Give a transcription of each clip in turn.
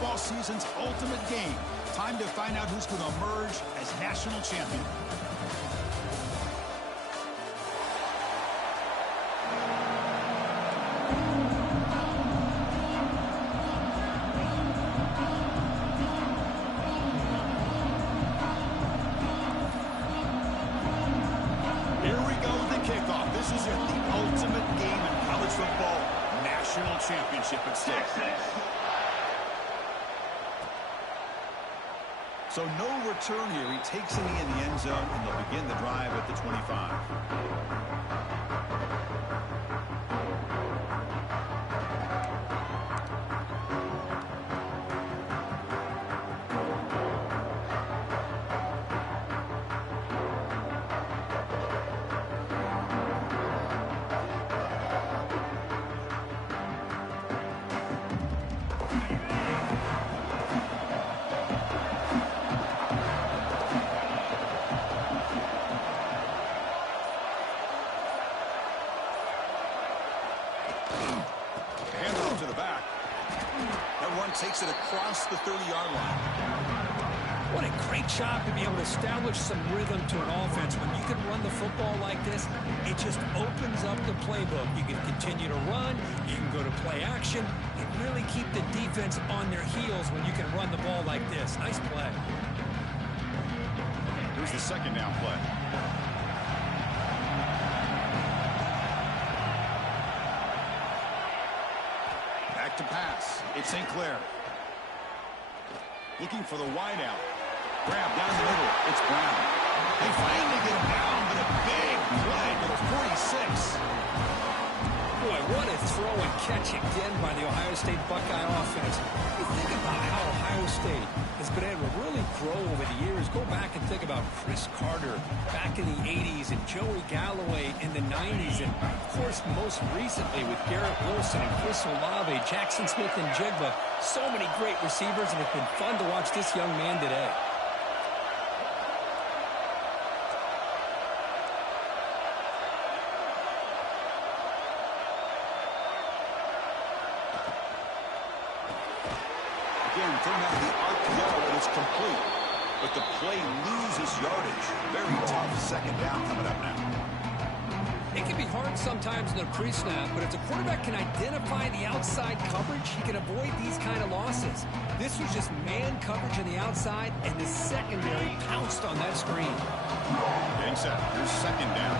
football season's ultimate game. Time to find out who's going to emerge as national champion. Here we go with the kickoff. This is it, the ultimate game in college football. National championship at stake. So no return here. He takes it in the end zone, and they'll begin the drive at the 25. Takes it across the 30-yard line. What a great job to be able to establish some rhythm to an offense. When you can run the football like this, it just opens up the playbook. You can continue to run, you can go to play action, and really keep the defense on their heels when you can run the ball like this. Nice play. Here's the second down play. Back to pass. It's St. Clair. Looking for the wide out. Grab down the middle. It's Brown. They finally get him down, but a big play to the 46. Boy, what a throw and catch again by the Ohio State Buckeye offense. You think about how Ohio State has been able to really grow over the years. Go back and think about Chris Carter back in the 80s and Joey Galloway in the 90s. And, of course, most recently with Garrett Wilson and Chris Olave, Jackson Smith and Jigba. So many great receivers, and it's been fun to watch this young man today. Again, thrown out of the RPO, and it's complete. But the play loses yardage. Very tough second down coming up now. It can be hard sometimes in the pre-snap, but if the quarterback can identify the outside coverage, he can avoid these kind of losses. This was just man coverage on the outside, and the secondary pounced on that screen. Getting set. Here's second down.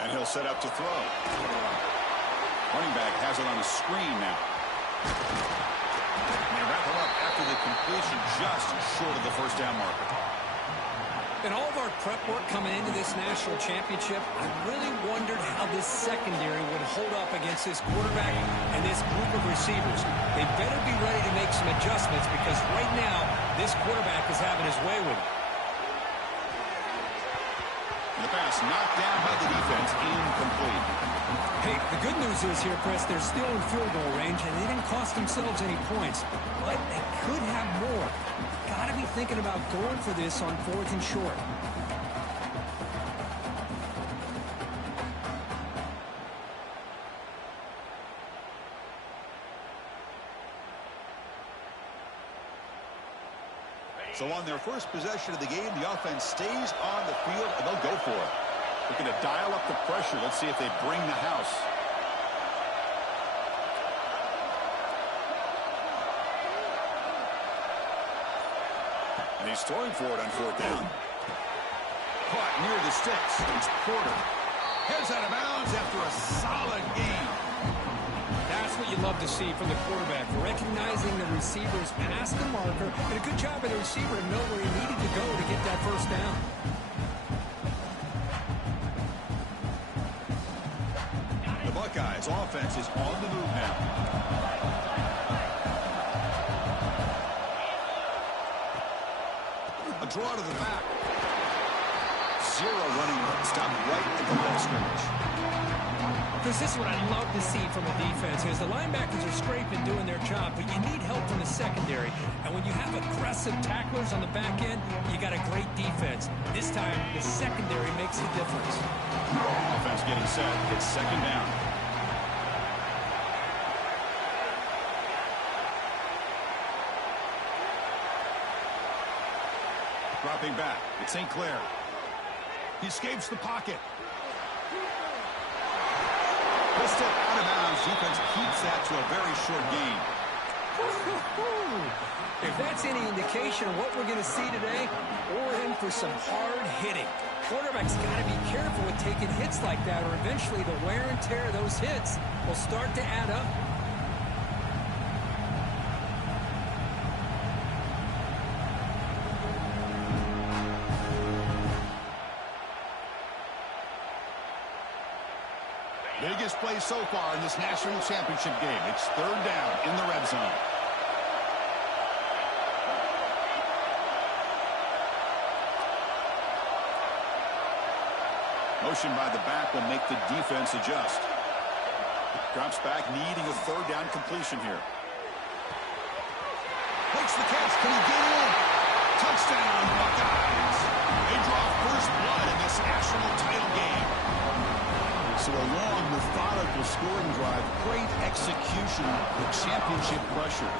And he'll set up to throw. Running back has it on the screen now. And they wrap him up after the completion, just short of the first down marker. In all of our prep work coming into this national championship, I really wondered how this secondary would hold up against this quarterback and this group of receivers. They better be ready to make some adjustments because right now, this quarterback is having his way with it. The pass knocked down by the defense, incomplete. Hey, the good news is here, Chris, they're still in field goal range, and they didn't cost themselves any points. But they could have more. Got to be thinking about going for this on 4th and short. So on their first possession of the game, the offense stays on the field, and they'll go for it. Looking to dial up the pressure. Let's see if they bring the house. And he's throwing for it on 4th down. Caught near the sticks. It's Porter. Heads out of bounds after a solid game. That's what you love to see from the quarterback, recognizing the receivers past the marker, and a good job by the receiver to know where he needed to go to get that first down. The Buckeyes offense is on the move now. A draw to the back. Zero running room. Stopped right at the line of scrimmage. This is what I love to see from a defense is the linebackers are scraping, doing their job, but you need help from the secondary. And when you have aggressive tacklers on the back end, you got a great defense. This time, the secondary makes the difference. Offense getting set. It's second down. Dropping back. It's St. Clair. He escapes the pocket. This step out of bounds. Defense keeps that to a very short gain. If that's any indication of what we're going to see today, we're in for some hard hitting. Quarterback's got to be careful with taking hits like that, or eventually the wear and tear of those hits will start to add up. Biggest play so far in this national championship game. It's third down in the red zone. Motion by the back will make the defense adjust. Drops back, needing a third down completion here. Makes the catch. Can he get in? Touchdown, Buckeyes. They draw first blood in this national title game. So a long, methodical scoring drive. Great execution with championship pressure.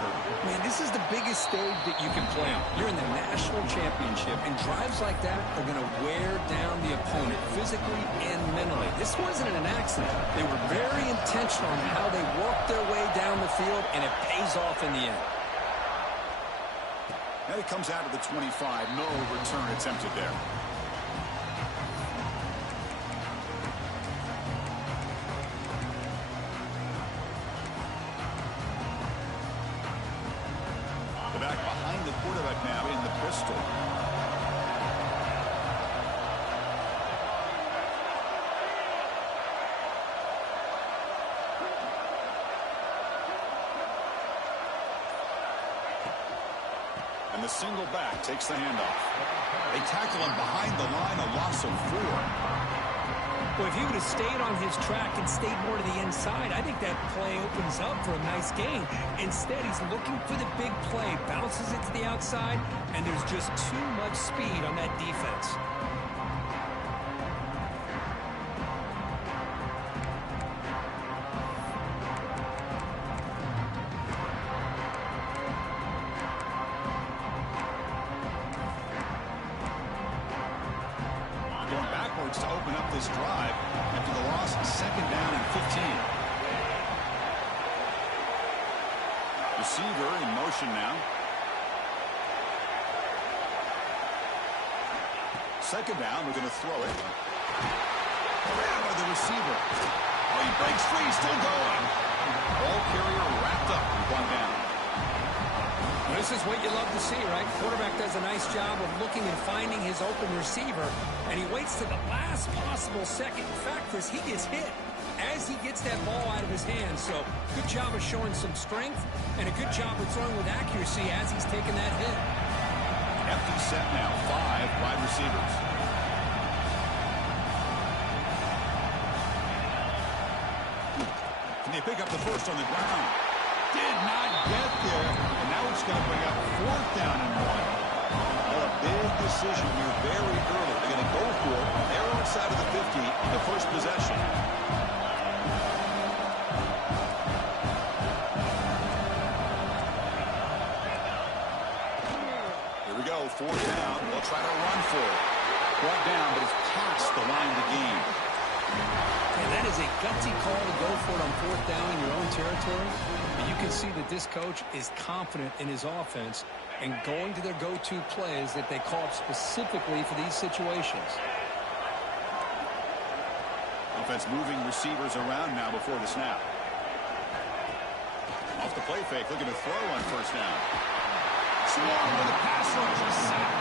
Man, this is the biggest stage that you can play on. You're in the national championship, and drives like that are going to wear down the opponent physically and mentally. This wasn't an accident. They were very intentional on how they worked their way down the field, and it pays off in the end. And it comes out of the 25. No return attempted there. Back behind the quarterback now in the pistol. And the single back takes the handoff. They tackle him behind the line, a loss of 4. Well, if he would have stayed on his track and stayed more to the inside, I think that play opens up for a nice gain. Instead, he's looking for the big play, bounces it to the outside, and there's just too much speed on that defense. To open up this drive after the loss, second down and 15. Receiver in motion now. Second down, we're going to throw it. Grab by the receiver. Oh, he breaks free, still going. Ball carrier wrapped up and brought down. This is what you love to see, right? Quarterback does a nice job of looking and finding his open receiver, and he waits to the last possible second. In fact, he gets hit as he gets that ball out of his hands. So good job of showing some strength, and a good job of throwing with accuracy as he's taking that hit. Empty set now, 5 wide receivers. Can they pick up the first on the ground? Did not get there, and now it's going to bring up fourth down and 1. A big decision here very early. They're going to go for it. They're outside of the 50 on the first possession. Here we go, fourth down. They'll try to run for it. Brought down, but it's past the line of the game. And that is a gutsy call to go for it on fourth down in your own territory. But you can see that this coach is confident in his offense and going to their go-to plays that they call up specifically for these situations. Offense moving receivers around now before the snap. Off the play fake, looking to throw on first down. Small with a pass rush, a sack.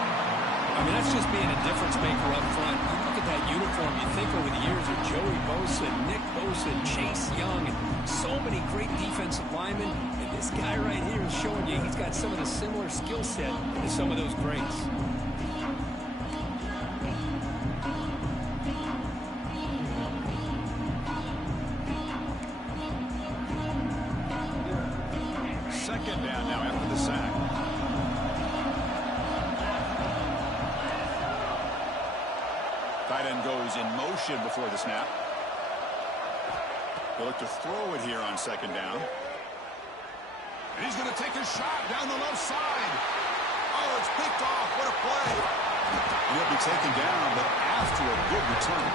I mean, that's just being a difference maker up front. You look at that uniform, you think over the years of Joey Bosa, Nick Bosa, Chase Young, and so many great defensive linemen. And this guy right here is showing you he's got some of the similar skill set to some of those greats. Second down now after the sack. Tight end goes in motion before the snap. They'll look to throw it here on second down. And he's going to take a shot down the left side. Oh, it's picked off. What a play. And he'll be taken down, but after a good return.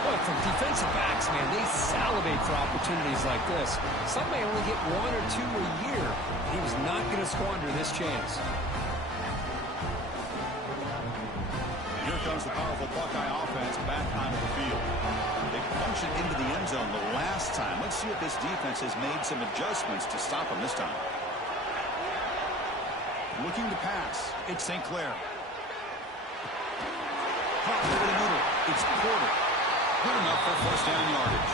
Well, from defensive backs, man, they salivate for opportunities like this. Some may only get 1 or 2 a year. He was not going to squander this chance. Here comes the powerful Buckeye offense back onto the field. They punched it into the end zone the last time. Let's see if this defense has made some adjustments to stop them this time. Looking to pass. It's St. Clair. Pop over the middle. It's Porter. Good enough for first down yardage.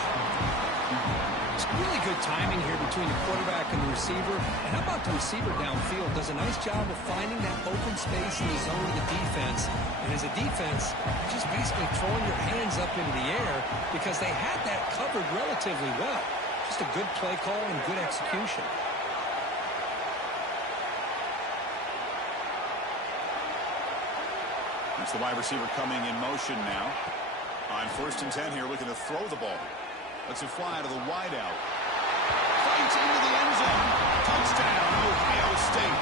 It's really good timing here between the quarterback and the receiver. And how about the receiver downfield? Does a nice job of finding that open space in the zone of the defense. And as a defense, just basically throwing your hands up into the air because they had that covered relatively well. Just a good play call and good execution. It's the wide receiver coming in motion now. On 1st and 10 here, looking to throw the ball. Lets it fly to the wideout. Fights into the end zone. Touchdown, Ohio State.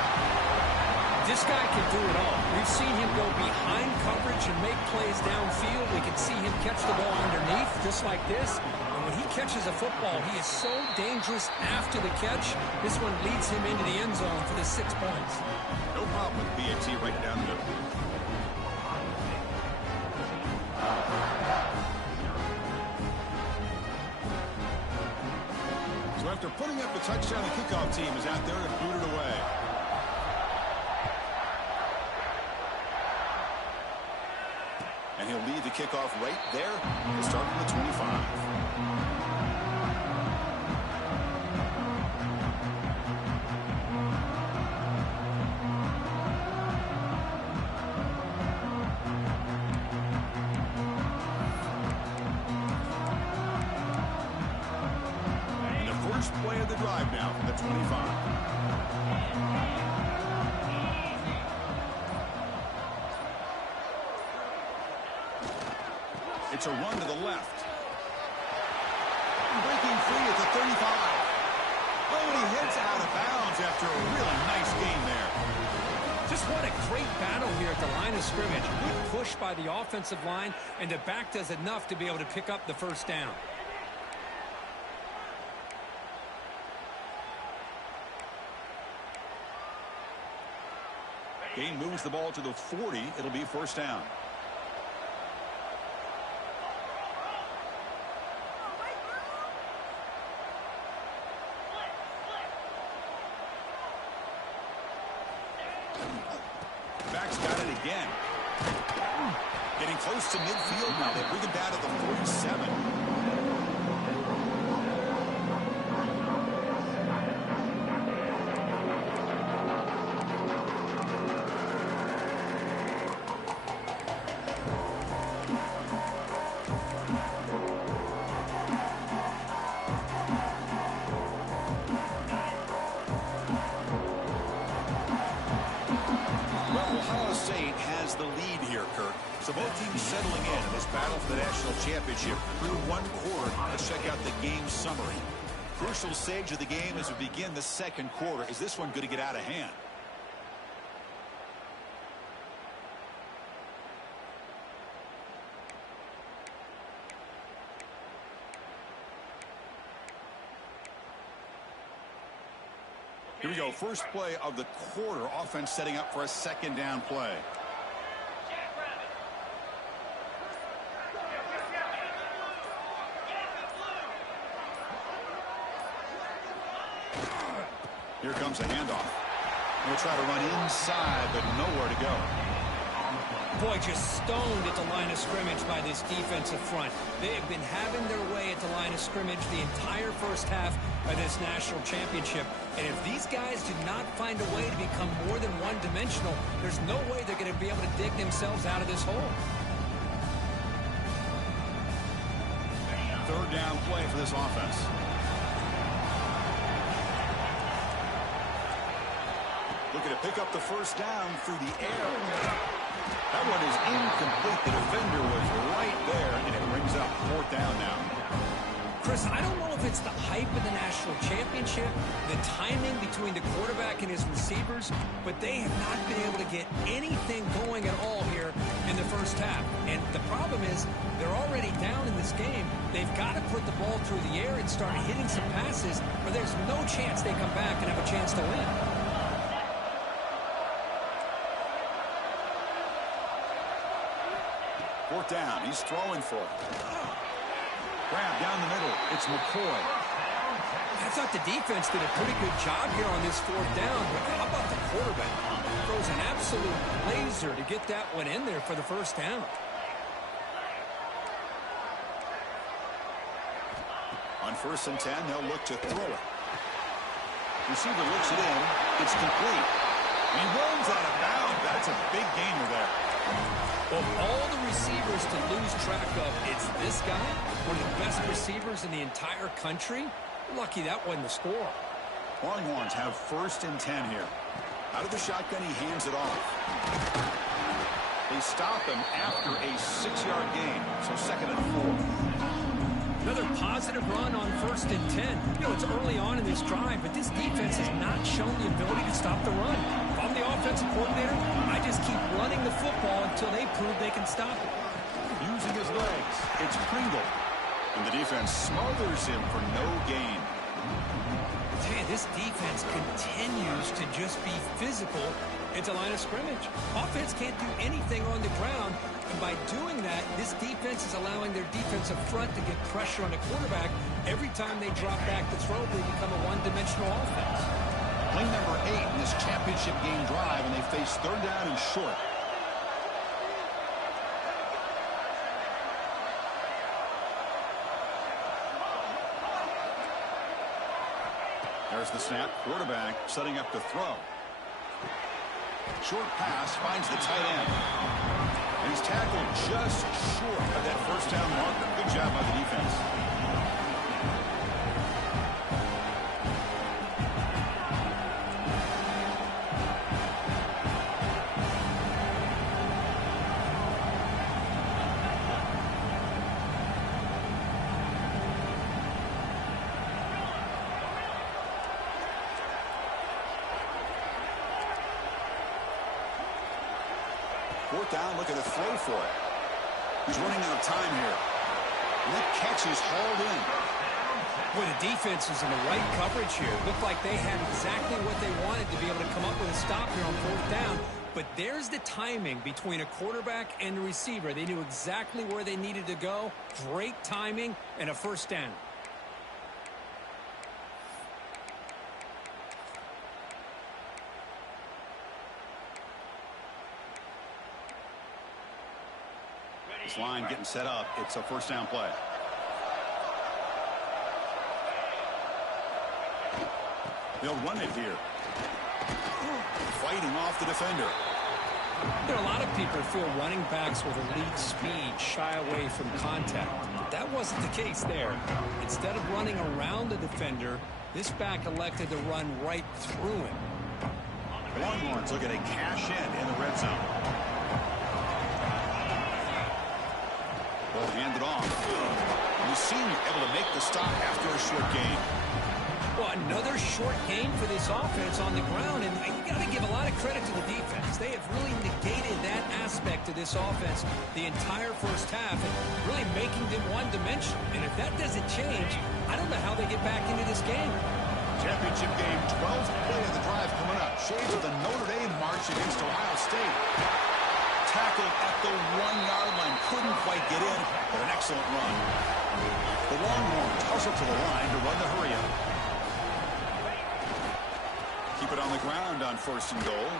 This guy can do it all. We've seen him go behind coverage and make plays downfield. We can see him catch the ball underneath, just like this. And when he catches a football, he is so dangerous after the catch. This one leads him into the end zone for the 6 points. No problem with BAT right down the middle. So after putting up a touchdown, the kickoff team is out there to boot it away. And he'll lead the kickoff right there to start from the 25. Play of the drive now from the 25. It's a run to the left. Breaking free at the 35. Oh, and he hits out of bounds after a really nice game there. Just what a great battle here at the line of scrimmage. Good push by the offensive line, and the back does enough to be able to pick up the first down. Gain moves the ball to the 40. It'll be first down. Back's got it again. Getting close to midfield now. They bring it down to the 47. The lead here, Kirk. So both teams settling in this battle for the national championship through one quarter. Let's check out the game summary. Crucial stage of the game as we begin the second quarter. Is this one going to get out of hand? Here we go. First play of the quarter. Offense setting up for a second down play. Here comes a handoff. He'll try to run inside, but nowhere to go. Boy, just stoned at the line of scrimmage by this defensive front. They have been having their way at the line of scrimmage the entire first half of this national championship. And if these guys do not find a way to become more than one-dimensional, there's no way they're going to be able to dig themselves out of this hole. Third down play for this offense. Looking to pick up the first down through the air. That one is incomplete. The defender was right there, and it brings up fourth down now. Chris, I don't know if it's the hype of the national championship, the timing between the quarterback and his receivers, but they have not been able to get anything going at all here in the first half. And the problem is they're already down in this game. They've got to put the ball through the air and start hitting some passes, or there's no chance they come back and have a chance to win. Fourth down. He's throwing for it. Grab down the middle. It's McCoy. I thought the defense did a pretty good job here on this fourth down, but how about the quarterback? Throws an absolute laser to get that one in there for the first down. On 1st and 10, they'll look to throw it. Receiver looks it in. It's complete. He runs out of bounds. That's a big gainer there. Of all the receivers to lose track of, it's this guy, one of the best receivers in the entire country. Lucky that wasn't the score. Longhorns have 1st and 10 here. Out of the shotgun, he hands it off. They stop him after a 6-yard gain, so 2nd and 4. Another positive run on 1st and 10. You know, it's early on in this drive, but this defense has not shown the ability to stop the run. If I'm the offensive coordinator, I just keep running the football until they prove they can stop it. Using his legs, it's Pringle. And the defense smothers him for no gain. Hey, this defense continues to just be physical at the line of scrimmage. Offense can't do anything on the ground. And by doing that, this defense is allowing their defensive front to get pressure on the quarterback. Every time they drop back to throw, they become a one-dimensional offense. Play number 8 in this championship game drive, and they face 3rd down and short. There's the snap. Quarterback setting up to throw. Short pass finds the tight end. And he's tackled just short of that 1st down marker. Good job by the defense. Fourth down, looking to throw for it. He's running out of time here. And that catch is hauled in. Boy, the defense was in the right coverage here. Looked like they had exactly what they wanted to be able to come up with a stop here on 4th down. But there's the timing between a quarterback and a receiver. They knew exactly where they needed to go. Great timing and a 1st down. This line getting set up. It's a 1st down play. They'll run it here. Fighting off the defender. You know, a lot of people feel running backs with elite speed shy away from contact. But that wasn't the case there. Instead of running around the defender, this back elected to run right through him. Longhorns looking to cash in the red zone. Ball handed off. And the senior able to make the stop after a short gain. Well, another short gain for this offense on the ground, and you got to give a lot of credit to the defense. They have really negated that aspect of this offense the entire first half, and really making them one-dimensional. And if that doesn't change, I don't know how they get back into this game. Championship game, 12th play of the drive coming up. Shades of the Notre Dame march against Ohio State. Tackled at the 1-yard line. Couldn't quite get in, but an excellent run. The Longhorns hustle to the line to run the hurry-up. Keep it on the ground on 1st and goal.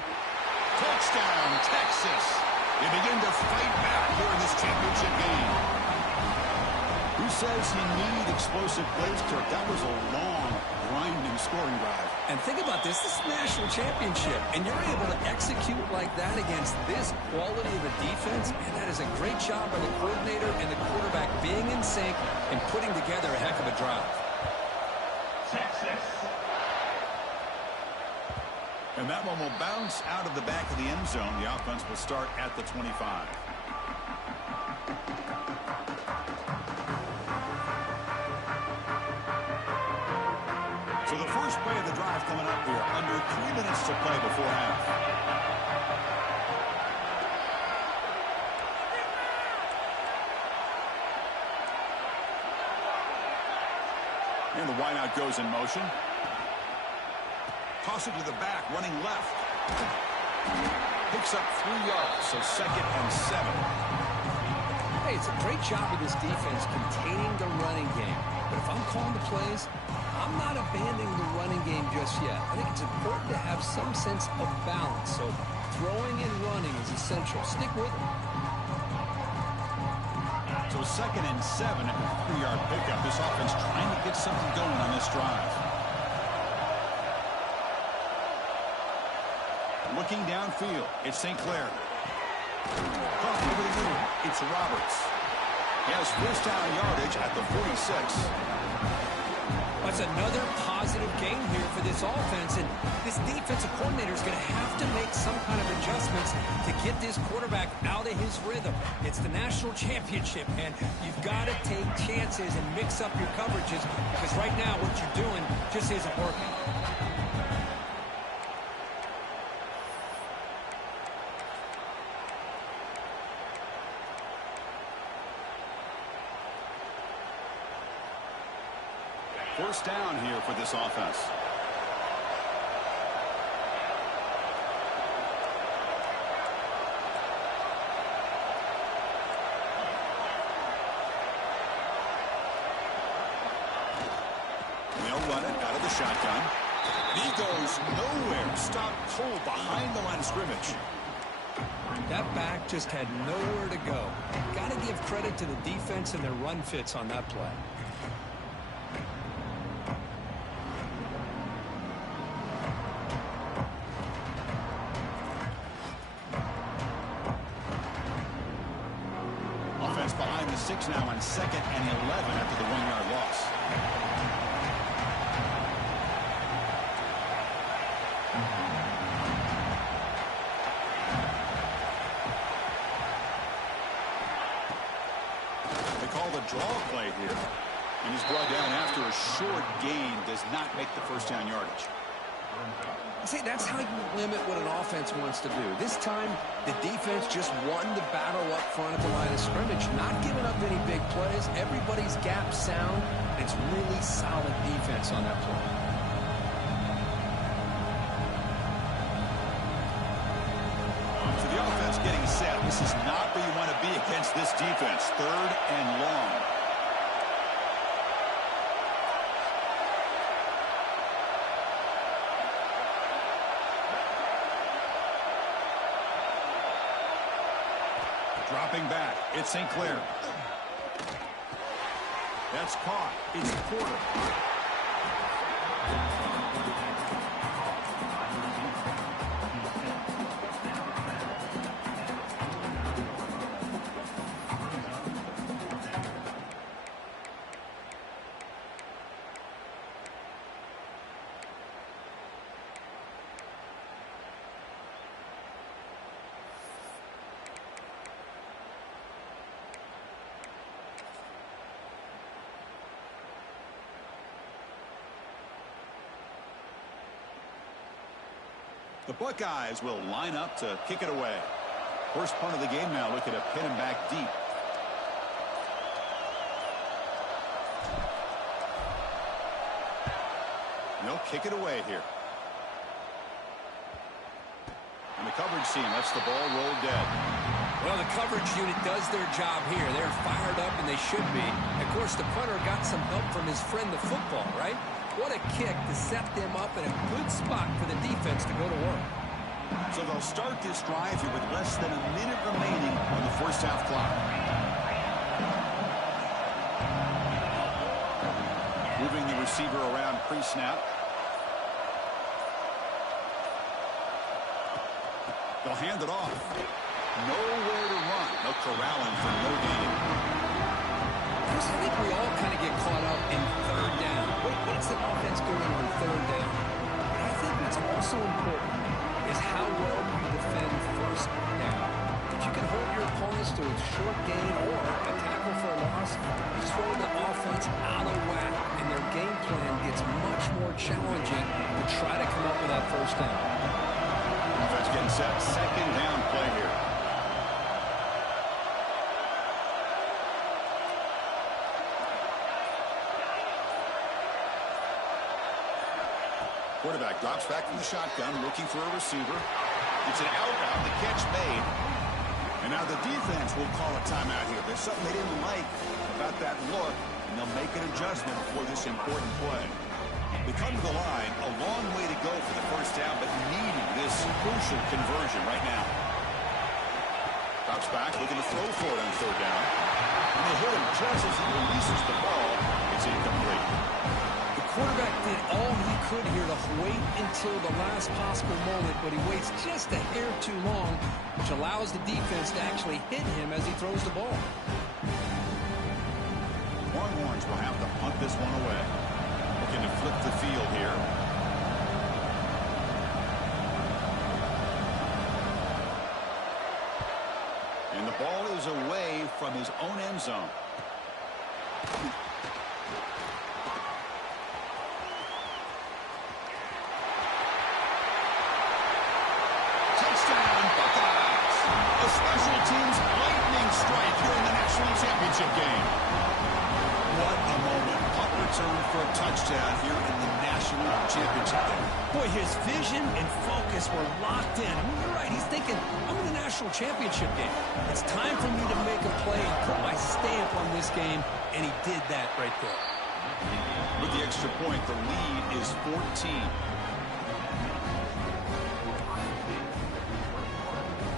Touchdown, Texas. They begin to fight back here in this championship game. Who says you need explosive plays, Kirk? That was a long, grinding scoring drive. And think about this. This is a national championship, and you're able to execute like that against this quality of a defense, and that is a great job by the coordinator and the quarterback being in sync and putting together a heck of a drive. Texas. And that one will bounce out of the back of the end zone. The offense will start at the 25. coming up here. Under 3 minutes to play before half. And the wideout goes in motion. Toss it to the back, running left. Picks up 3 yards, so 2nd and 7. Hey, it's a great job of this defense containing the running game. But if I'm calling the plays, I'm not abandoning the running game just yet. I think it's important to have some sense of balance. So throwing and running is essential. Stick with it. So 2nd and 7 at the 3-yard pickup. This offense trying to get something going on this drive. Looking downfield, it's St. Clair. Caught over the middle, it's Roberts. He has first down yardage at the 46. That's another positive game here for this offense, and this defensive coordinator is going to have to make some kind of adjustments to get this quarterback out of his rhythm. It's the national championship, and you've got to take chances and mix up your coverages because right now what you're doing just isn't working. First down here for this offense. They'll run it out of the shotgun. And he goes nowhere. Stopped cold behind the line of scrimmage. That back just had nowhere to go. Got to give credit to the defense and their run fits on that play. Behind the 6 now on 2nd and 11 after the 1-yard loss. They call the draw play here. And he's brought down after a short gain. Does not make the first down yardage. See, that's how you limit what an offense wants to do. This time, the defense just won the battle up front at the line of scrimmage, not giving up any big plays. Everybody's gap sound. It's really solid defense on that play. So the offense getting set. This is not where you want to be against this defense. 3rd and long. Dropping back, it's St. Clair. That's caught. It's Porter. The Buckeyes will line up to kick it away. First punt of the game now, looking to pin him back deep. They'll kick it away here. And the coverage team lets the ball roll dead. Well, the coverage unit does their job here. They're fired up, and they should be. Of course, the punter got some help from his friend, the football, right? What a kick to set them up in a good spot for the defense to go to work. So they'll start this drive here with less than a minute remaining on the first half clock. Moving the receiver around pre-snap. They'll hand it off. Nowhere to run. They'll corral him for no gain. I think we all kind of get caught up in 3rd down. What's the offense doing on 3rd down? But I think what's also important is how well you defend 1st down. If you can hold your opponents to a short gain or a tackle for a loss, you throw the offense out of whack. And and their game plan gets much more challenging to try to come up with that first down. Offense getting set. Second down play here. Quarterback drops back from the shotgun, looking for a receiver. It's an out-route, the catch made. And now the defense will call a timeout here. There's something they didn't like about that look, and they'll make an adjustment for this important play. They come to the line, a long way to go for the first down, but needing this crucial conversion right now. Drops back, looking to throw for it on third down. And they hit him just as he releases the ball. It's incomplete. The quarterback did all he could here to wait until the last possible moment, but he waits just a hair too long, which allows the defense to actually hit him as he throws the ball. Longhorns will have to punt this one away. Looking to flip the field here. And the ball is away from his own end zone. Touchdown, Buckeyes! A special teams lightning strike here in the national championship game. What a moment. Punt return for a touchdown here in the national championship game. Boy, his vision and focus were locked in. I mean, you're right. He's thinking, I'm in the national championship game. It's time for me to make a play and put my stamp on this game, and he did that right there. With the extra point, the lead is 14.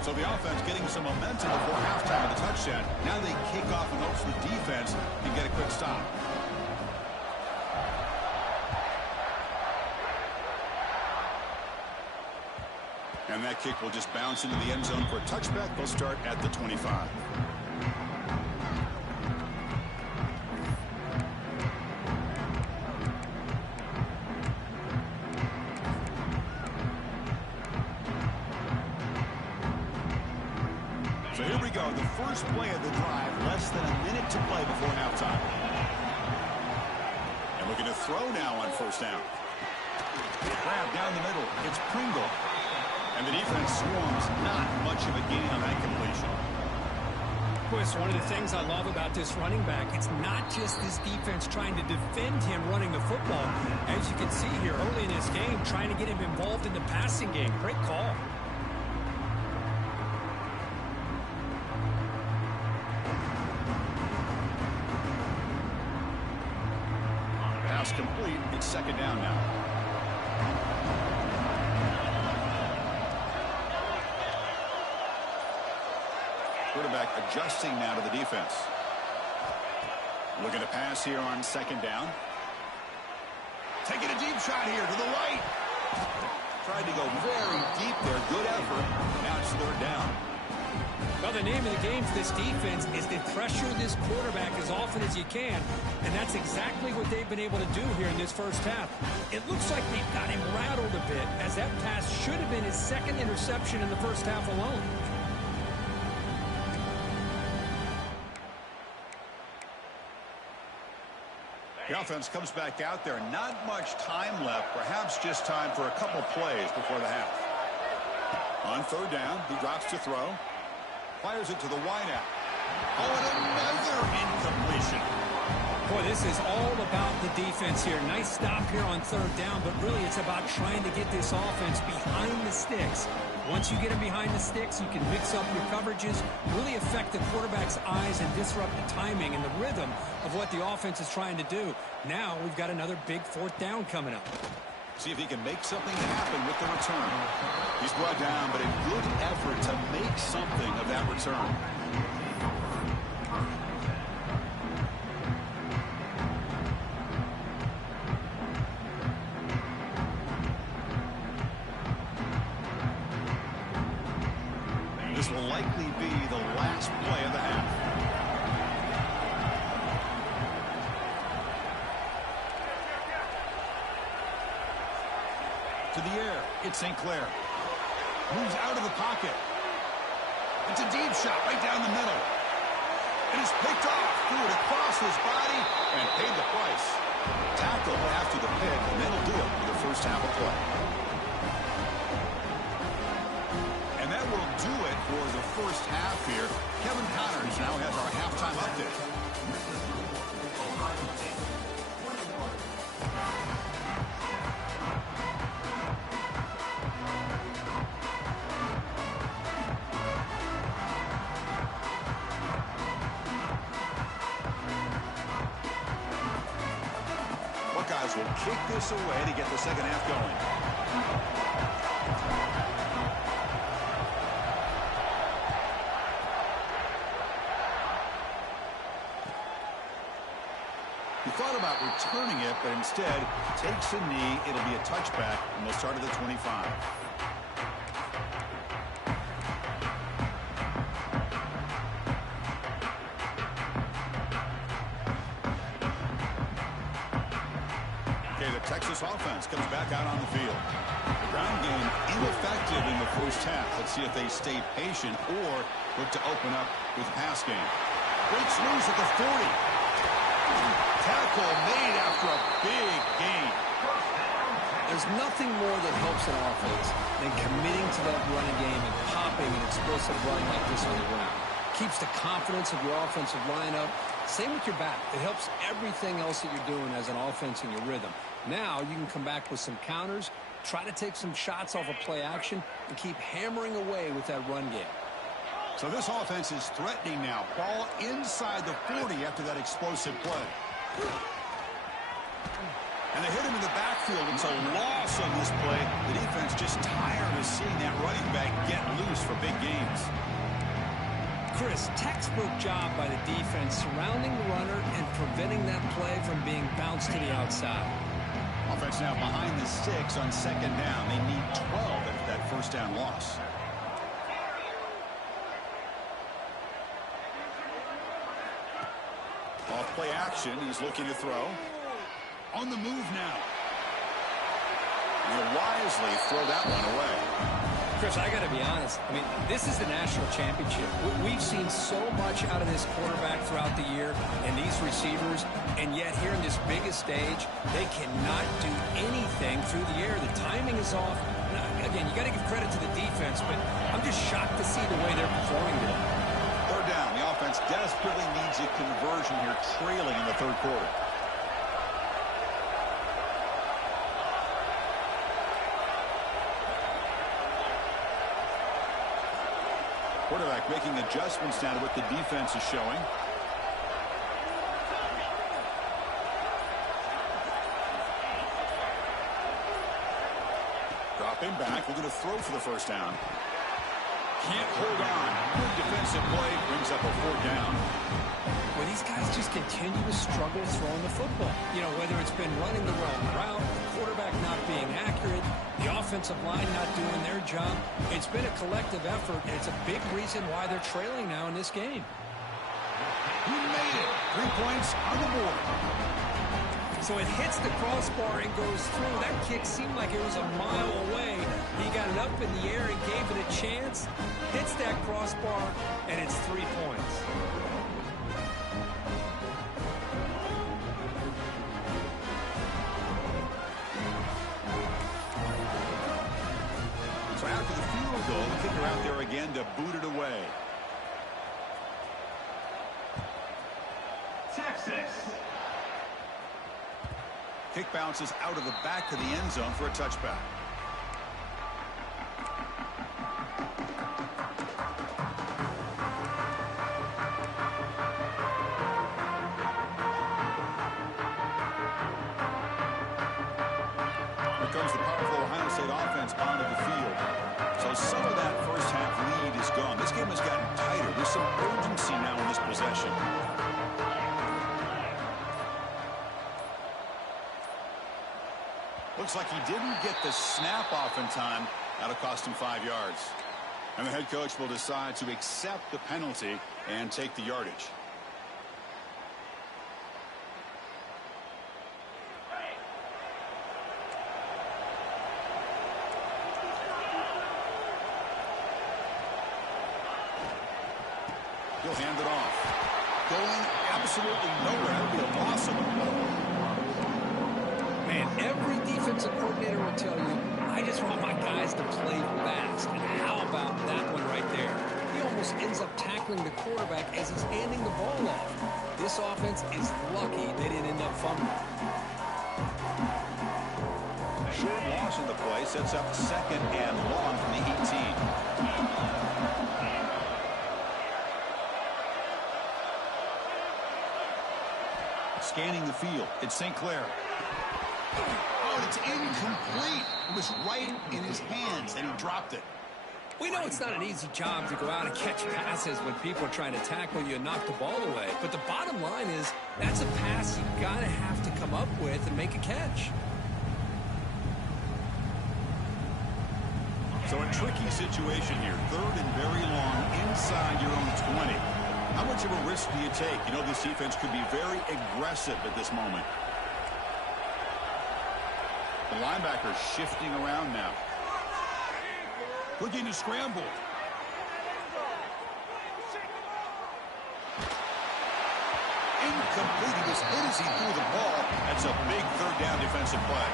So the offense getting some momentum before halftime of the touchdown. Now they kick off in hopes the defense can get a quick stop. And that kick will just bounce into the end zone for a touchback. They'll start at the 25. So here we go, the first play of the drive, less than a minute to play before halftime. And looking to throw now on first down. Grab down the middle, it's Pringle. And the defense swarms, not much of a gain on that completion. Boy, it's one of the things I love about this running back. It's not just this defense trying to defend him running the football. As you can see here early in this game, trying to get him involved in the passing game. Great call. Pass complete. It's second down now. Quarterback adjusting now to the defense. Looking to pass here on second down. Taking a deep shot here to the right. Tried to go very deep there. Good effort. Now it's third down. Well, the name of the game for this defense is to pressure this quarterback as often as you can, and that's exactly what they've been able to do here in this first half. It looks like they've got him rattled a bit, as that pass should have been his second interception in the first half alone. The offense comes back out there. Not much time left. Perhaps just time for a couple plays before the half. On third down, he drops to throw. Fires it to the wideout. Oh, and another incompletion. Boy, this is all about the defense here. Nice stop here on third down, but really it's about trying to get this offense behind the sticks. Once you get them behind the sticks, you can mix up your coverages, really affect the quarterback's eyes and disrupt the timing and the rhythm of what the offense is trying to do. Now we've got another big fourth down coming up. See if he can make something happen with the return. He's brought down, but a good effort to make something of that return. This will likely be the last play of the half. To the air, it's St. Clair. Moves out of the pocket. It's a deep shot right down the middle. It is picked off, threw it across his body, and paid the price. Tackle after the pick, and that'll do it for the first half of play. And that will do it for the first half here. Kevin Connors now has our halftime update. Buckeyes will kick this away to get the second half going. He thought about returning it, but instead takes a knee. It'll be a touchback, and they'll start at the 25. Okay, the Texas offense comes back out on the field. The ground game ineffective in the first half. Let's see if they stay patient or look to open up with pass game. Breaks loose at the 40. Tackle made after a big gain. There's nothing more that helps an offense than committing to that running game and popping an explosive run like this on the ground. Keeps the confidence of your offensive lineup. Same with your back. It helps everything else that you're doing as an offense in your rhythm. Now you can come back with some counters, try to take some shots off of play action, and keep hammering away with that run game. So this offense is threatening now. Ball inside the 40 after that explosive play. And they hit him in the backfield. It's a loss on this play. The defense just tired of seeing that running back get loose for big gains. Chris, textbook job by the defense surrounding the runner and preventing that play from being bounced to the outside. Offense now behind the 6 on second down. They need 12 after that first down loss. Off play action, he's looking to throw. On the move now. He'll wisely throw that one away. Chris, I got to be honest. I mean, this is the national championship. We've seen so much out of this quarterback throughout the year and these receivers, and yet here in this biggest stage, they cannot do anything through the air. The timing is off. Now, again, you got to give credit to the defense, but I'm just shocked to see the way they're performing today. Third down. The offense desperately needs a conversion here, trailing in the third quarter. Quarterback making adjustments now to what the defense is showing. Dropping back, looking to throw for the first down. Can't hold on. Good defensive play, brings up a fourth down. Well, these guys just continue to struggle throwing the football. You know, whether it's been running the wrong route, the quarterback not being accurate, the offensive line not doing their job. It's been a collective effort, and it's a big reason why they're trailing now in this game. He made it. 3 points on the board. So it hits the crossbar and goes through. That kick seemed like it was a mile away. He got it up in the air and gave it a chance. Hits that crossbar, and it's 3 points. So after the field goal, the kicker out there again to boot it away. Texas. Kick bounces out of the back of the end zone for a touchback. Here comes the powerful Ohio State offense onto the field. So some of that first half lead is gone. This game has gotten tighter. There's some urgency now in this possession. Looks like he didn't get the snap off in time. That'll cost him 5 yards. And the head coach will decide to accept the penalty and take the yardage. He'll hand it off. going absolutely nowhere. That would be a loss of the ball. Man, every defensive coordinator will tell you, I just want my guys to play fast. And how about that one right there? He almost ends up tackling the quarterback as he's handing the ball off. This offense is lucky they didn't end up fumbling. A short loss in the play sets up 2nd and long from the 18. Scanning the field. It's St. Clair. Oh, and it's incomplete. It was right in his hands, and he dropped it. We know it's not an easy job to go out and catch passes when people are trying to tackle you and knock the ball away. But the bottom line is that's a pass you got to have to come up with and make a catch. So a tricky situation here. 3rd and very long inside your own 20. How much of a risk do you take? You know, this defense could be very aggressive at this moment. The linebacker shifting around now. Looking to scramble. Incomplete. He was hit as he threw the ball. That's a big 3rd down defensive play.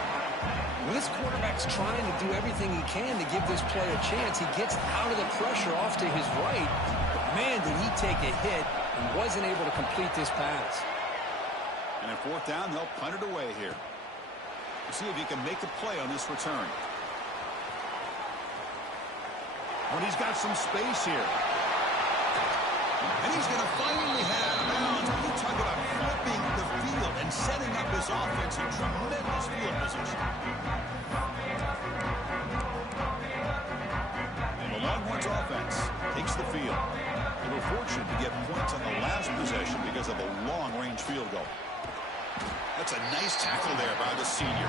When this quarterback's trying to do everything he can to give this play a chance, he gets out of the pressure off to his right. But man, did he take a hit and wasn't able to complete this pass. And at 4th down, they'll punt it away here. See if he can make a play on this return. But he's got some space here. And he's going to finally have bounds. You talk about flipping the field and setting up his offense in tremendous field position. And the Longhorns offense takes the field. They were fortunate to get points on the last possession because of a long-range field goal. That's a nice tackle there by the senior.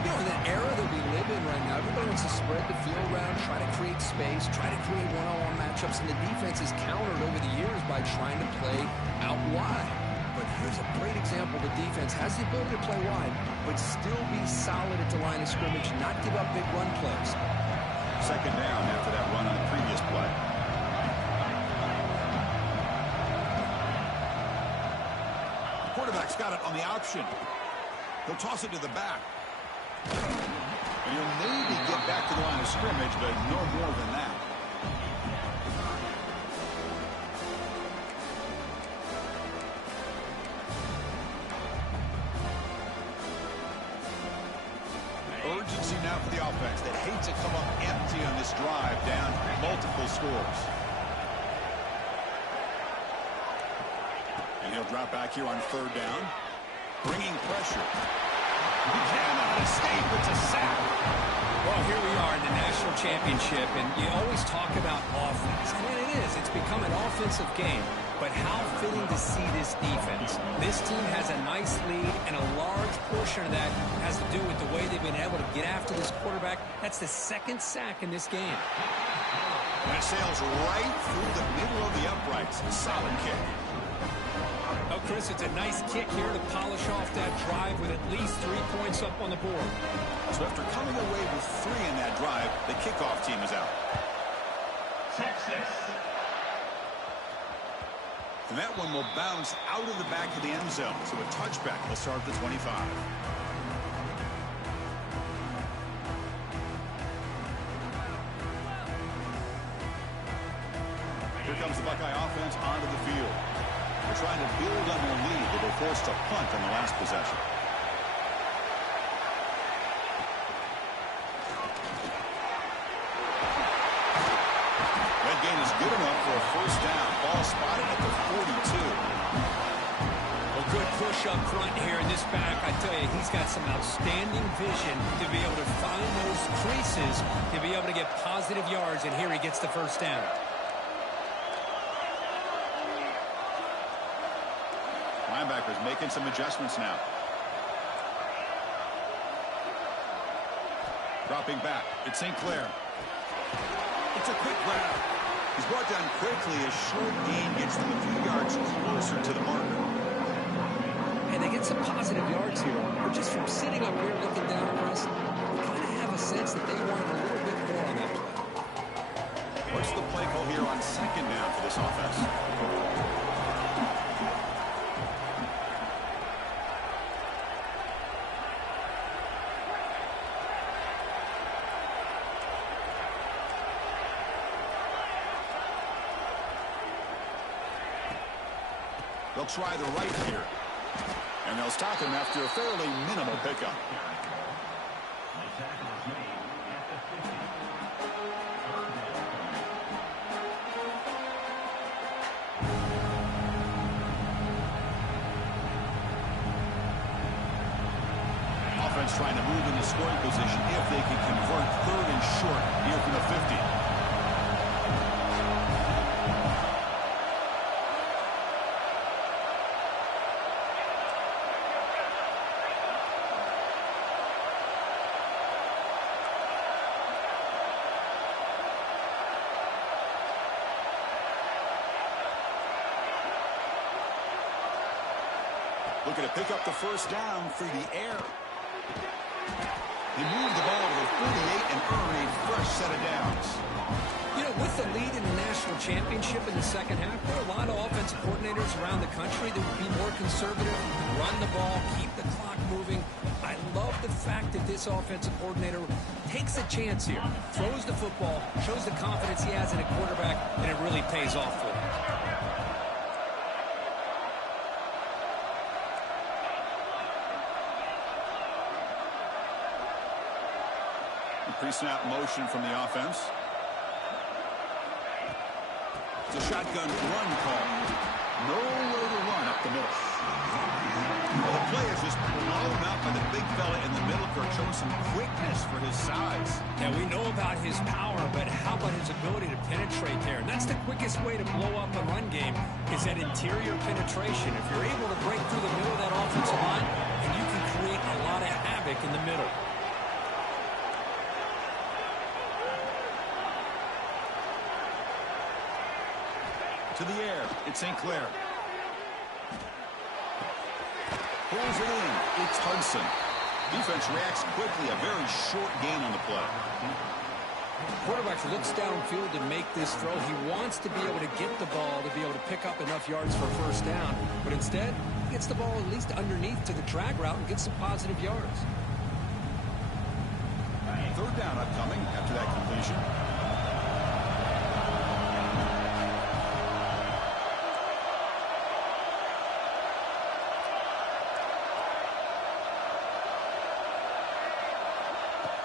You know, in the era that we live in right now, everybody wants to spread the field around, try to create space, try to create one-on-one matchups, and the defense is countered over the years by trying to play out wide. But here's a great example. The defense has the ability to play wide, but still be solid at the line of scrimmage, not give up big run plays. 2nd down after that run on the previous play. The quarterback's got it on the option. He'll toss it to the back. And he'll maybe get back to the line of scrimmage, but no more than that. Urgency now for the offense that hates to come up empty on this drive, down multiple scores. And he'll drop back here on 3rd down, bringing pressure. He cannot escape. It's a sack. Well, here we are in the national championship, and you always talk about offense. And it is. It's become an offensive game. But how fitting to see this defense. This team has a nice lead, and a large portion of that has to do with the way they've been able to get after this quarterback. That's the 2nd sack in this game. And it sails right through the middle of the uprights. A solid kick. Oh, Chris, it's a nice kick here to polish off that drive with at least 3 points up on the board. So after coming away with 3 in that drive, the kickoff team is out. Texas. And that one will bounce out of the back of the end zone. So a touchback will start at the 25. Here comes the Buckeye offense onto the field. They're trying to build on their lead. They were forced to punt on the last possession. That gain is good enough for a 1st down. Ball spotted at the 42. Well, good push up front here in this back. I tell you, he's got some outstanding vision to be able to find those creases, to be able to get positive yards, and here he gets the 1st down. Linebackers making some adjustments now. Dropping back. It's St. Clair. It's a quick grab. He's brought down quickly as short gain gets them a few yards closer to the marker. And they get some positive yards here. But just from sitting up here looking down, Chris, you kind of have a sense that they wanted a little bit more on that play. What's the play call here on 2nd down for this offense? They'll try the right here. And they'll stop him after a fairly minimal pickup. Offense trying to move in the scoring position if they can convert 3rd and short here from the 50. Looking to pick up the first down through the air. He moved the ball to the 48 and earned a fresh set of downs. You know, with the lead in the national championship in the second half, there are a lot of offensive coordinators around the country that would be more conservative, run the ball, keep the clock moving. I love the fact that this offensive coordinator takes a chance here, throws the football, shows the confidence he has in a quarterback, and it really pays off for him. Pre-snap motion from the offense. It's a shotgun run call. Nowhere to run up the middle. Well, the play is just blown up by the big fella in the middle. Kirk showing some quickness for his size. Now, we know about his power, but how about his ability to penetrate there? And that's the quickest way to blow up a run game is that interior penetration. If you're able to break through the middle of that offensive line, and you can create a lot of havoc in the middle. To the air, it's St. Clair. Pulls it in, it's Hudson. Defense reacts quickly, a very short gain on the play. Quarterback looks downfield to make this throw. He wants to be able to get the ball to be able to pick up enough yards for a first down, but instead, he gets the ball at least underneath to the drag route and gets some positive yards. 3rd down upcoming after that completion.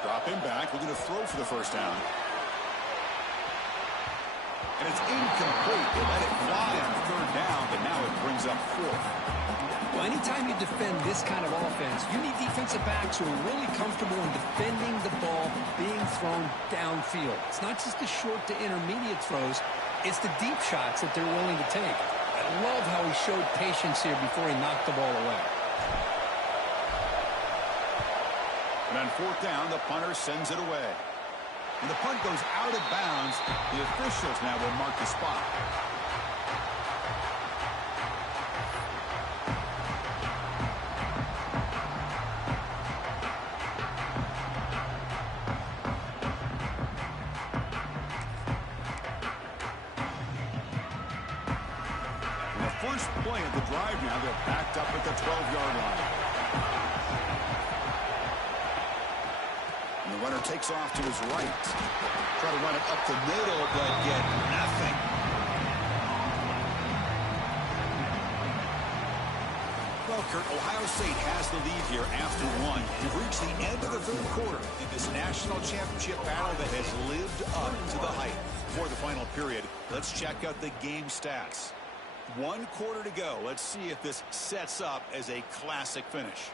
Drop him back. We're going to throw for the first down. And it's incomplete. They let it fly on 3rd down, but now it brings up 4th. Well, anytime you defend this kind of offense, you need defensive backs who are really comfortable in defending the ball being thrown downfield. It's not just the short to intermediate throws. It's the deep shots that they're willing to take. I love how he showed patience here before he knocked the ball away. And on 4th down, the punter sends it away. When the punt goes out of bounds, the officials now will mark the spot. And the first play of the drive now, they're backed up at the 12-yard line. The runner takes off to his right. Try to run it up the middle, but get nothing. Well, Kurt, Ohio State has the lead here after 1. We've reached the end of the 3rd quarter in this national championship battle that has lived up to the hype. For the final period, let's check out the game stats. 1 quarter to go. Let's see if this sets up as a classic finish.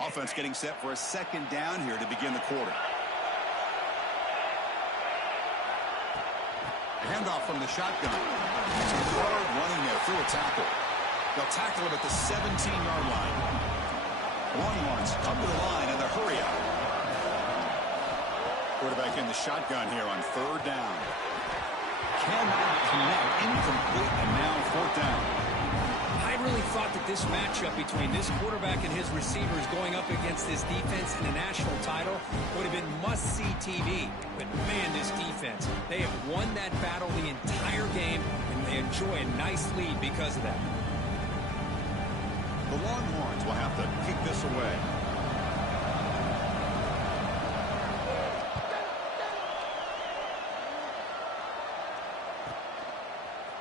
Offense getting set for a 2nd down here to begin the quarter. Handoff from the shotgun. Hard running there through a tackle. They'll tackle him at the 17-yard line. Longhorns come to the line in the hurry up. Quarterback in the shotgun here on 3rd down. Cannot connect. Incomplete, and now 4th down. I really thought that this matchup between this quarterback and his receivers going up against this defense in a national title would have been must-see TV. But, man, this defense, they have won that battle the entire game, and they enjoy a nice lead because of that. The Longhorns will have to kick this away.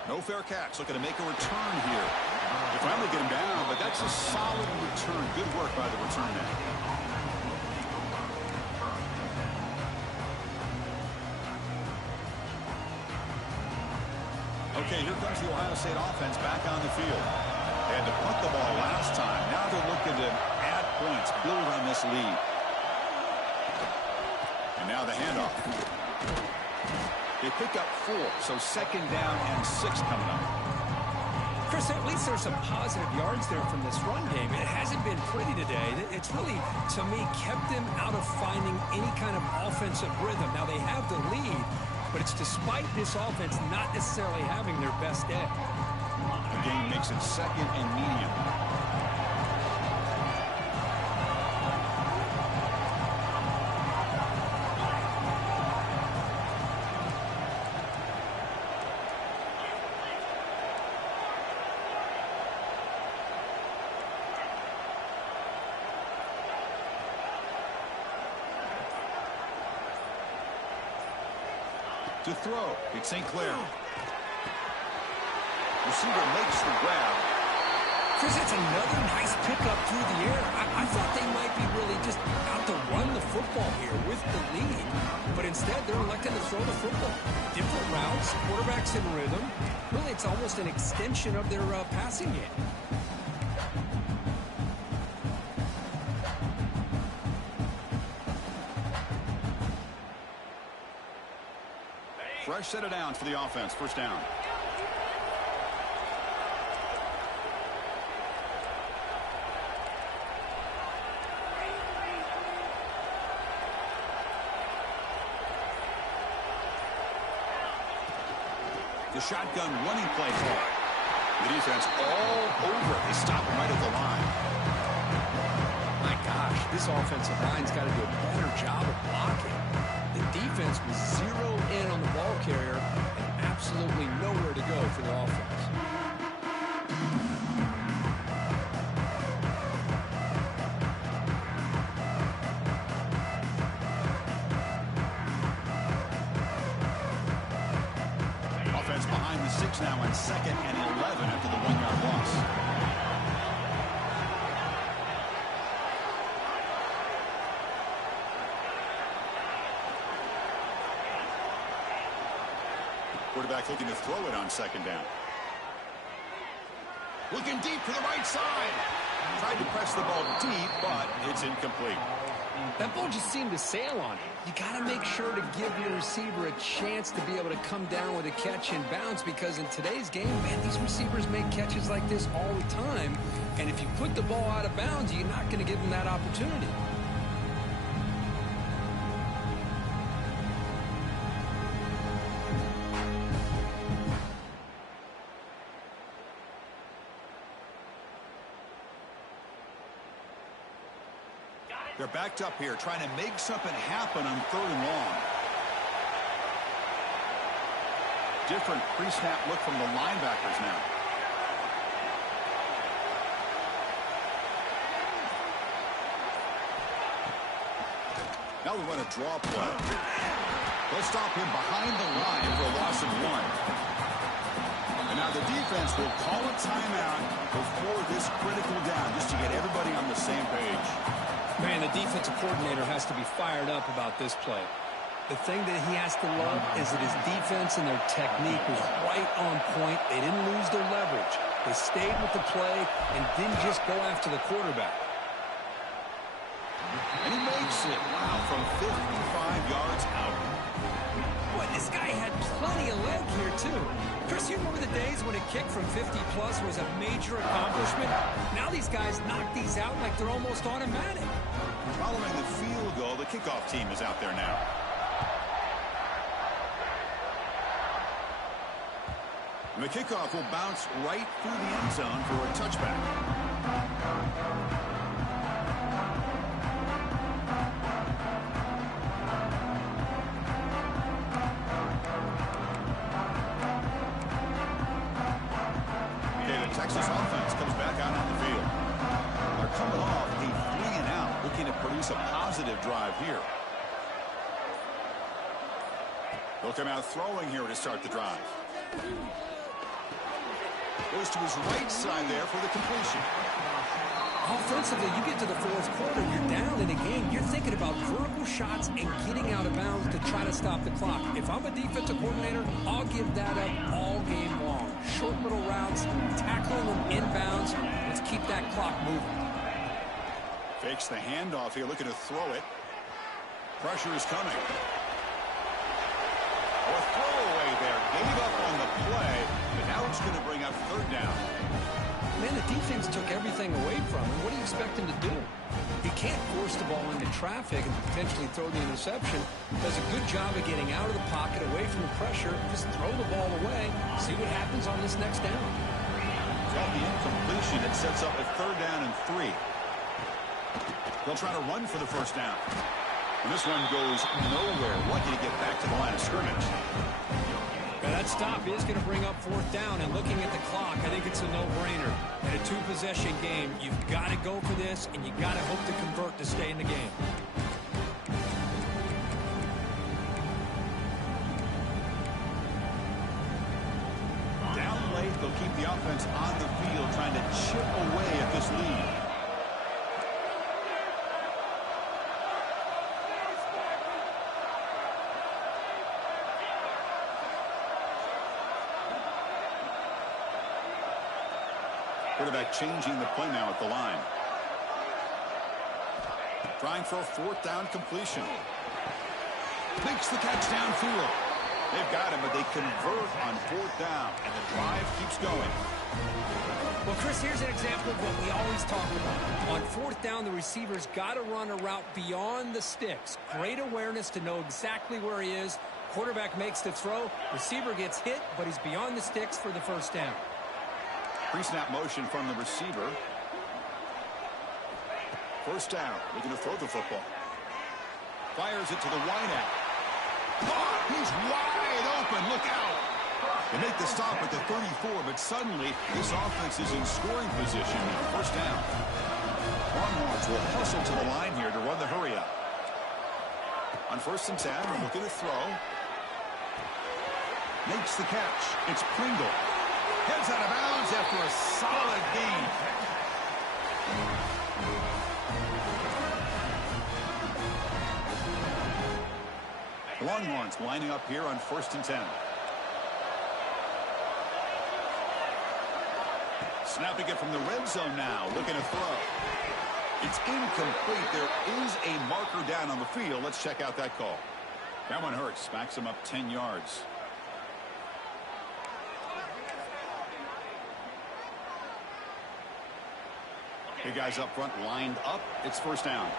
No fair catch. Looking to make a return here. They finally get him down, but that's a solid return. Good work by the return man. Okay, here comes the Ohio State offense back on the field. They had to punt the ball last time. Now they're looking to add points, build on this lead. And now the handoff. They pick up 4, so 2nd down and 6 coming up. Chris, at least there's some positive yards there from this run game. It hasn't been pretty today. It's really, to me, kept them out of finding any kind of offensive rhythm. Now, they have the lead, but it's despite this offense not necessarily having their best day. The game makes it 2nd and medium. To throw, it's St. Clair. Receiver makes the grab. Chris, it's another nice pickup through the air. I thought they might be really just out to run the football here with the lead. But instead, they're electing to throw the football. Different routes, quarterbacks in rhythm. Really, it's almost an extension of their passing game. Fresh set of downs for the offense. 1st down. The shotgun running play call. The defense all over. They stop him right at the line. My gosh, this offensive line's got to do a better job of blocking. The defense was zeroed in on the ball carrier and absolutely nowhere to go for the offense. Offense behind the 6 now on 2nd and 11 after the 1-yard loss. Quarterback looking to throw it on 2nd down. Looking deep to the right side. Tried to press the ball deep, but it's incomplete. That ball just seemed to sail on it. You got to make sure to give your receiver a chance to be able to come down with a catch and bounce, because in today's game, man, these receivers make catches like this all the time. And if you put the ball out of bounds, you're not going to give them that opportunity. They're backed up here, trying to make something happen on 3rd and long. Different pre-snap look from the linebackers now. Now we run a draw play. They'll stop him behind the line for a loss of 1. And now the defense will call a timeout before this critical down, just to get everybody on the same page. Man, the defensive coordinator has to be fired up about this play. The thing that he has to love is that his defense and their technique was right on point. They didn't lose their leverage. They stayed with the play and didn't just go after the quarterback. And he makes it. Wow, from 55 yards out. Boy, this guy had plenty of leg here, too. Chris, you remember the days when a kick from 50-plus was a major accomplishment? Now these guys knock these out like they're almost automatic. Following the field goal, the kickoff team is out there now. And the kickoff will bounce right through the end zone for a touchback. Okay, the Texas offense comes back out on the field. They're coming off a 3-and-out, looking to produce a positive drive here. They'll come out throwing here to start the drive. Goes to his right side there for the completion. Offensively, you get to the fourth quarter, you're down in a game. You're thinking about vertical shots and getting out of bounds to try to stop the clock. If I'm a defensive coordinator, I'll give that up all game long. Short little routes, tackling them inbounds. Let's keep that clock moving. Fakes the handoff here, looking to throw it. Pressure is coming. A throwaway there. Gave up on the play, but now it's going to bring up third down. Man, the defense took everything away from him. What do you expect him to do? He can't force the ball into traffic and potentially throw the interception. Does a good job of getting out of the pocket, away from the pressure. Just throw the ball away. See what happens on this next down. Got the incompletion. It sets up a third down and 3. They'll try to run for the first down. And this one goes nowhere. Lucky to get back to the line of scrimmage. Now that stop is going to bring up fourth down, and looking at the clock, I think it's a no-brainer. In a two-possession game, you've got to go for this, and you got to hope to convert to stay in the game. Down late, they'll keep the offense on the field, trying to chip away at this lead. Quarterback changing the play now at the line. Trying for a fourth down completion. Makes the catch downfield. They've got him, but they convert on fourth down, and the drive keeps going. Well, Chris, here's an example of what we always talk about. On fourth down, the receiver's got to run a route beyond the sticks. Great awareness to know exactly where he is. Quarterback makes the throw. Receiver gets hit, but he's beyond the sticks for the first down. Pre-snap motion from the receiver. First down, looking to throw the football. Fires it to the wideout. Caught! He's wide open. Look out! They make the stop at the 34, but suddenly this offense is in scoring position. First down. Longhorns will hustle to the line here to run the hurry up. On 1st and 10, looking to throw. Makes the catch. It's Pringle. Heads out of bounds after a solid gain. The Longhorns lining up here on 1st and 10. Snapping it from the red zone now, looking to throw. It's incomplete. There is a marker down on the field. Let's check out that call. That one hurts. Smacks him up 10 yards. The guys up front lined up. It's first down.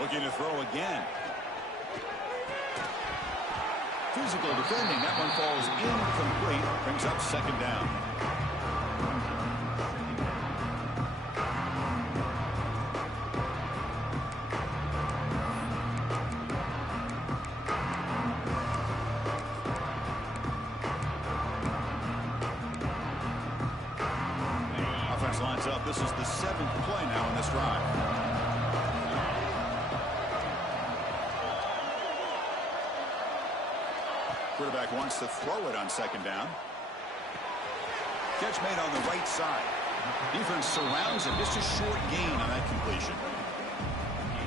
Looking to throw again. Physical defending. That one falls incomplete. Brings up second down. Offense lines up. This is the 7th play now in this drive. Quarterback wants to throw it on second down. Catch made on the right side. Defense surrounds him. Just a short gain on that completion.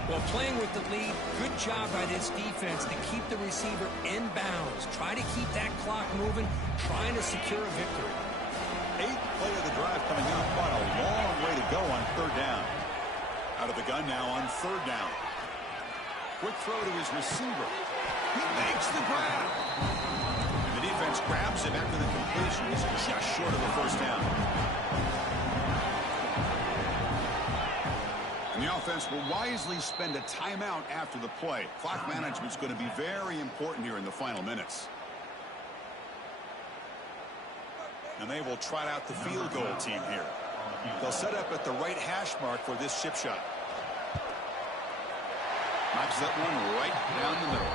Well, playing with the lead, good job by this defense to keep the receiver in bounds. Try to keep that clock moving, trying to secure a victory. 8th play of the drive coming up, but a long way to go on third down. Out of the gun now on third down. Quick throw to his receiver. He makes the grab. And the defense grabs him after the completion. He's just short of the first down. And the offense will wisely spend a timeout after the play. Clock management's going to be very important here in the final minutes. And they will trot out the field goal team here. They'll set up at the right hash mark for this chip shot. Knocks that one right down the middle.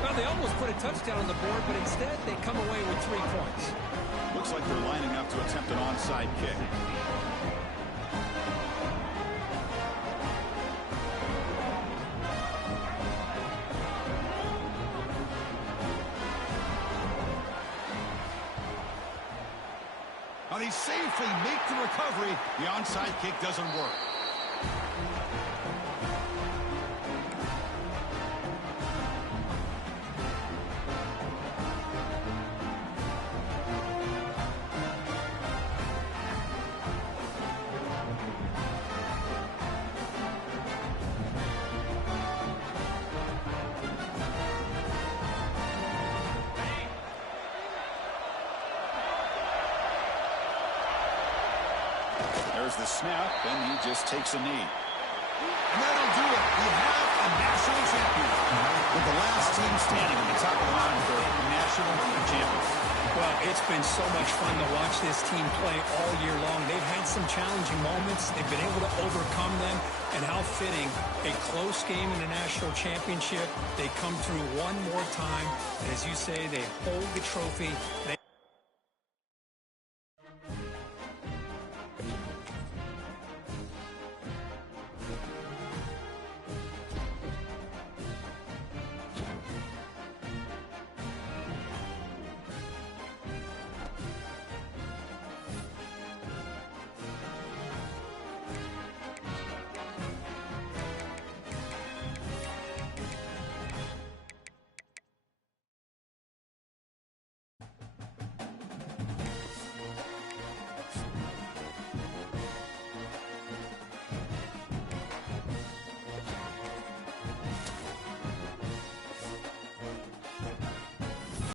Well, they almost put a touchdown on the board, but instead they come away with 3 points. Looks like they're lining up to attempt an onside kick. Now they safely make the recovery. The onside kick doesn't work. There's the snap, and he just takes a knee. And that'll do it. We have a national champion with the last team standing in the top of the line for national champions. Well, it's been so much fun to watch this team play all year long. They've had some challenging moments. They've been able to overcome them. And how fitting, a close game in the national championship. They come through one more time. And as you say, they hold the trophy.